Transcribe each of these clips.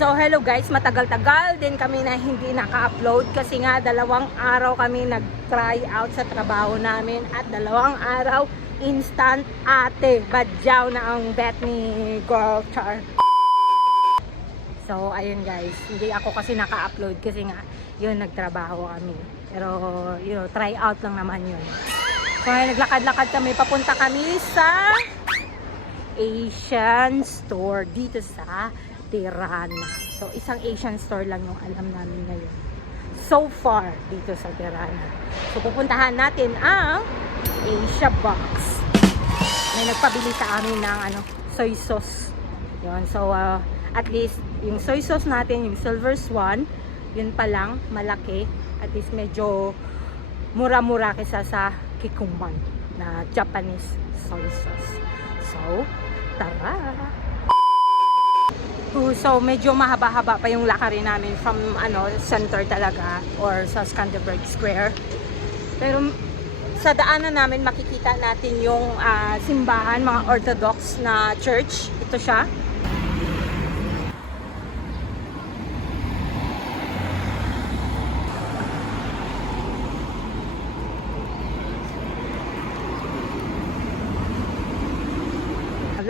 So hello guys, matagal-tagal din kami na hindi naka-upload kasi nga 2 araw kami nag-try out sa trabaho namin at 2 araw instant ate, badyaw na ang bet ni Girl Char. So ayun guys, hindi ako kasi naka-upload kasi nga yun, nagtrabaho kami. Pero try out lang naman yun. So naglakad-lakad kami, papunta kami sa Asian store dito sa Tirana. So isang Asian store lang yung alam namin ngayon so far dito sa Tirana. So pupuntahan natin ang Asia Box. May nagpabili sa amin ng soy sauce. Yun. So at least yung soy sauce natin, yung Silver Swan, yun pa lang malaki. At least medyo mura-mura kaysa sa Kikkoman na Japanese soy sauce. So tara! So medyo mahaba-haba pa yung lakarin namin from center talaga or sa Skanderberg Square. Pero sa daanan namin makikita natin yung simbahan, mga Orthodox na church. Ito siya.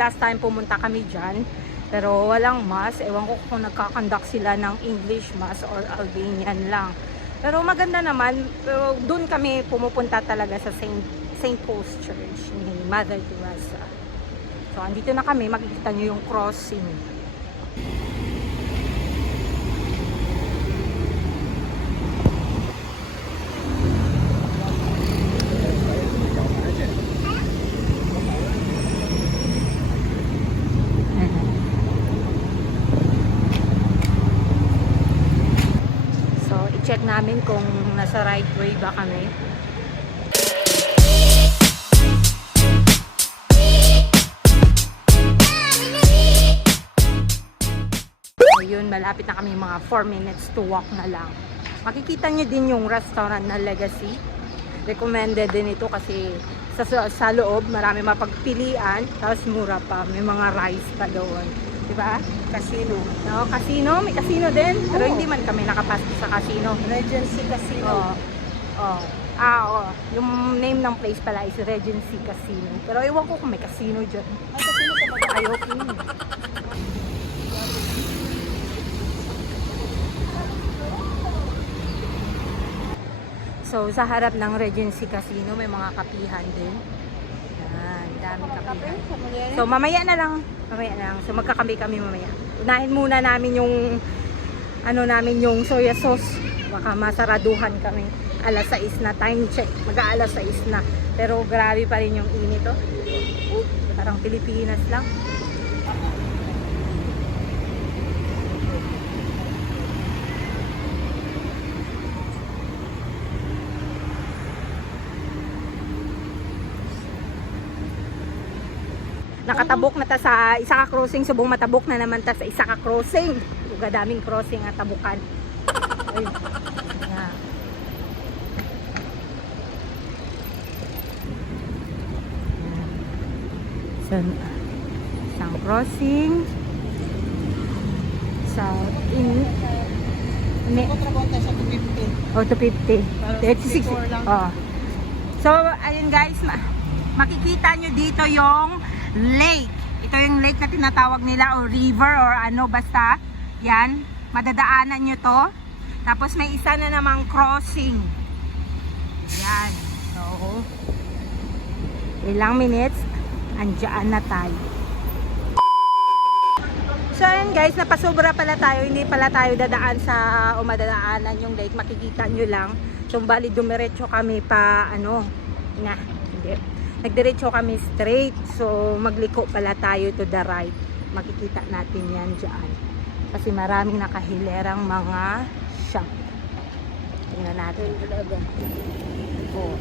Last time pumunta kami dyan, pero walang mass. Ewan ko kung nagkakandak sila ng English mass or Albanian lang. Pero maganda naman. Pero doon kami pumupunta talaga sa St. Paul's Church ni Mother Teresa. So andito na kami, makikita nyo yung crossing. Check namin kung nasa right way ba kami. Ayun, malapit na kami, mga 4 minutes to walk na lang. Makikita nyo din yung restaurant na Legacy. Recommended din ito kasi sa loob marami mapagpilian, tapos mura pa, may mga rice pa doon. Diba? Casino. No, casino. May casino din. Pero hindi man kami nakapasok sa casino. Regency Casino. Oo. Yung name ng place pala is Regency Casino. Pero ewan ko kung may casino dyan. May casino sa baba. Ay, okay. So, sa harap ng Regency Casino, may mga kapihan din. Daming kape. So mamaya na lang. So magkakambi kami mamaya. Unahin muna namin yung yung soya sauce. Baka masaraduhan kami. Alas 6 na, time check. Mag-aalas 6 na. Pero grabe pa rin yung init oh. Parang Pilipinas lang. Nakatabok na ta sa isa ka crossing, subong matabok na naman ta sa isa ka crossing. Uga daming crossing at tabukan. Ay. Yeah. So, isang crossing. So, sa 250. Oh, 250. 36. Oh. So, ayun guys, makikita nyo dito yung lake. Ito yung lake na tinatawag nila o river or basta yan, madadaanan nyo to. Tapos may isa na namang crossing yan. So ilang minutes andyan na tayo. So yan guys, napasobra pala tayo, hindi pala tayo dadaan sa madadaanan yung lake, makikita nyo lang. So bali dumiretso kami pa hindi, nagdiretso kami straight. So magliko pala tayo to the right. Makikita natin yan dyan kasi maraming nakahilerang mga shop. Tingnan natin. Oh.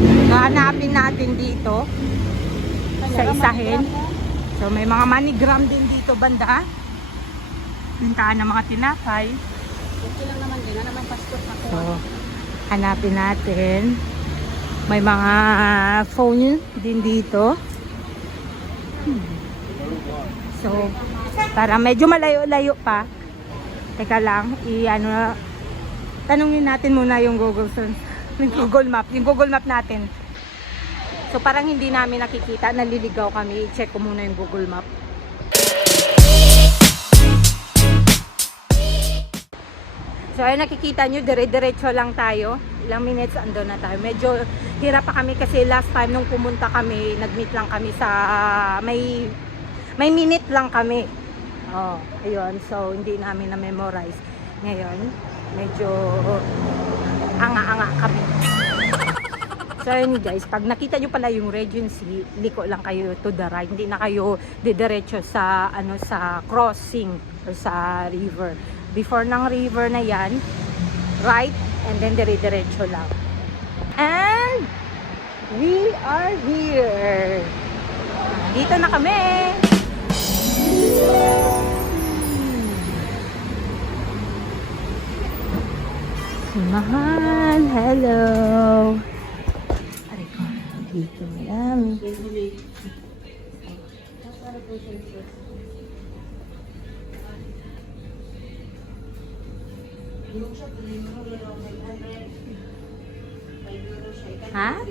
So hanapin natin dito sa isahin. So may mga MoneyGram din dito banda. Pintahan ng mga tinapay. Okay lang naman din, naman passport ako. So, hanapin natin. May mga phone din dito. So, para medyo malayo-layo pa. Teka lang, tanungin natin muna yung Google Map natin. So, parang hindi namin nakikita, naliligaw kami. I-check ko muna yung Google Map. So, ayun, nakikita nyo, dire-diretso lang tayo. Ilang minutes, andun na tayo. Medyo hirap pa kami kasi last time nung pumunta kami, nag-meet lang kami sa, may minute lang kami. Oh, ayun. So, hindi namin na-memorize. Ngayon, medyo anga-anga kami. So, ayun guys, pag nakita nyo pala yung Regency, liko lang kayo to the right. Hindi na kayo didiretso sa, sa crossing or sa river. Before ng river na yan, right, and then dire-diretso lang. And we are here. Dito na kami. Mahal, hello. Aray ko, dito lang. Ha?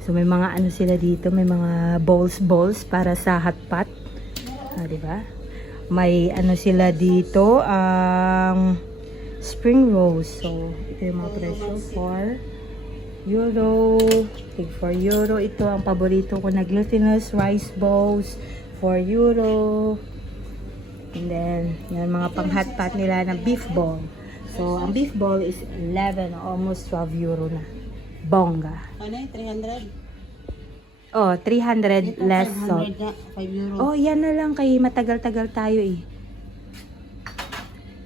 So may mga ano sila dito, may mga balls para sa hot pot. Ah, di ba? May ano sila dito, spring rolls. So ito yung mga presyo, €4. Tig €4. Ito ang paborito ko na glutinous rice balls, €4. And then, yan mga pang hot pot nila na beef ball. So, ang beef ball is 11, almost €12 na. Bongga. Ano yung 300? Oh, 300 Ito, less 500 salt. na, €5. Oh, yan na lang kay matagal-tagal tayo eh.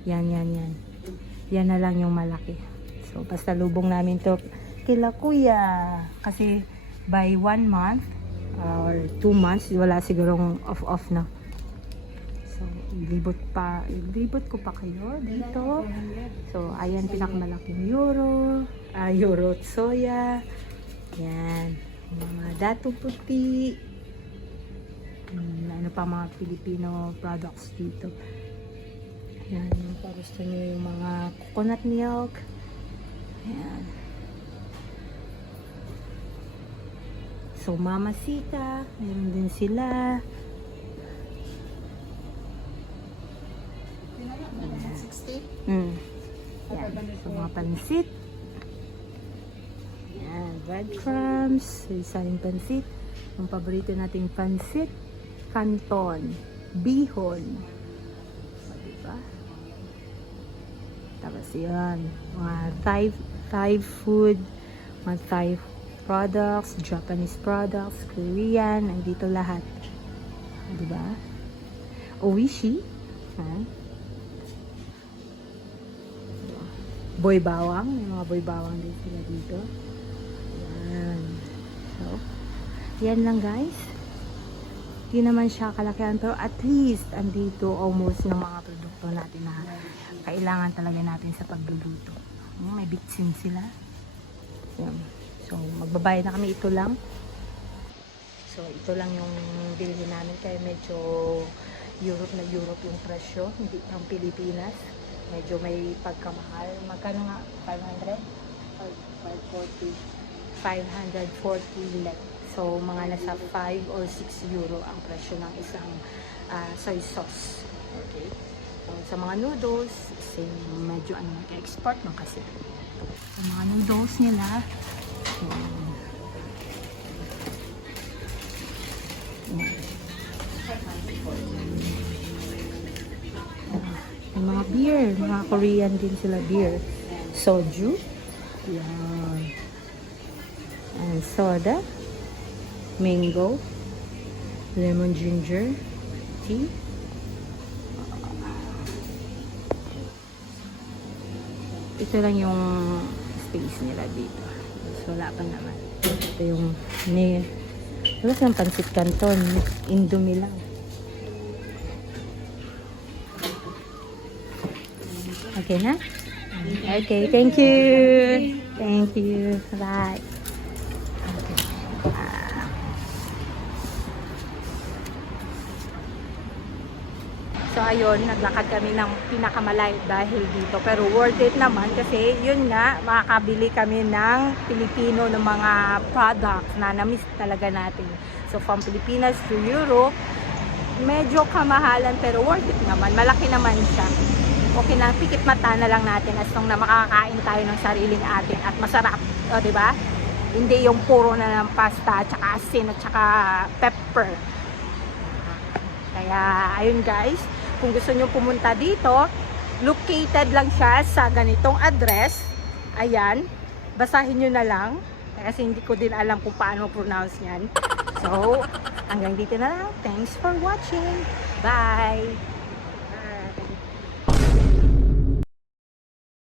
Yan. Yan na lang yung malaki. So, basta lubong namin to kila kuya. Kasi by 1 month or 2 months, wala sigurong off na. So, ilibot ko pa kayo dito. So, ayan, pinakamalaking euro soya. Yan. Mga datong puti. Ano pa mga Filipino products dito. Yan, kung gusto nyo yung mga coconut milk. Yan. So, Mamacita. Meron din sila. 60? Yan. So, mga pansit. Yan. Breadcrumbs. Isa yung pansit. Ang paborito nating pansit. Canton. Bihon. O, diba? Tapos yan. Mga Thai food. Mga Thai products. Japanese products. Korean. Nandito lahat. O, diba? Oishi. Ha? Boy bawang. May mga boy bawang din sila dito. Yan. So, yan lang guys. Hindi naman siya kalakihan. Pero at least, andito almost ng mga produkto natin na kailangan talaga natin sa pagluluto. May bitsin sila. Yan. So, magbabayad na kami. Ito lang. So, ito lang yung bilhin namin. Kaya medyo Europe yung presyo. Hindi pang Pilipinas. Medyo may pagkamahal. Magkano nga? 500? 540. 540 let. So, mga nasa 5 or 6 euro ang presyo ng isang soy sauce. Okay? So, sa mga noodles, medyo nag-export mo kasi. Sa mga noodles nila, yung mga beer, mga Korean din sila beer. Soju. Yan. And soda. Mango. Lemon ginger tea. Ito lang yung space nila dito. So, wala pa naman. Ito yung wala silang pansit canton. Indomie lang. Okay na? Okay, thank you. Thank you. Bye. Okay. So ayun, naglakad kami ng pinakamalayo dahil dito. Pero worth it naman kasi yun nga, makakabili kami ng Pilipino ng mga products na na-miss talaga natin. So from Pilipinas to Europe, medyo kamahalan pero worth it naman. Malaki naman siya. Okay na, pikit mata na lang natin as long na makakain tayo ng sariling atin at masarap. O, diba? Hindi yung puro na ng pasta, at saka asin, at saka pepper. Kaya, ayun guys, kung gusto nyo pumunta dito, located lang siya sa ganitong address. Ayan, basahin nyo na lang. Kasi hindi ko din alam kung paano pronounce yan. So, hanggang dito na lang. Thanks for watching. Bye!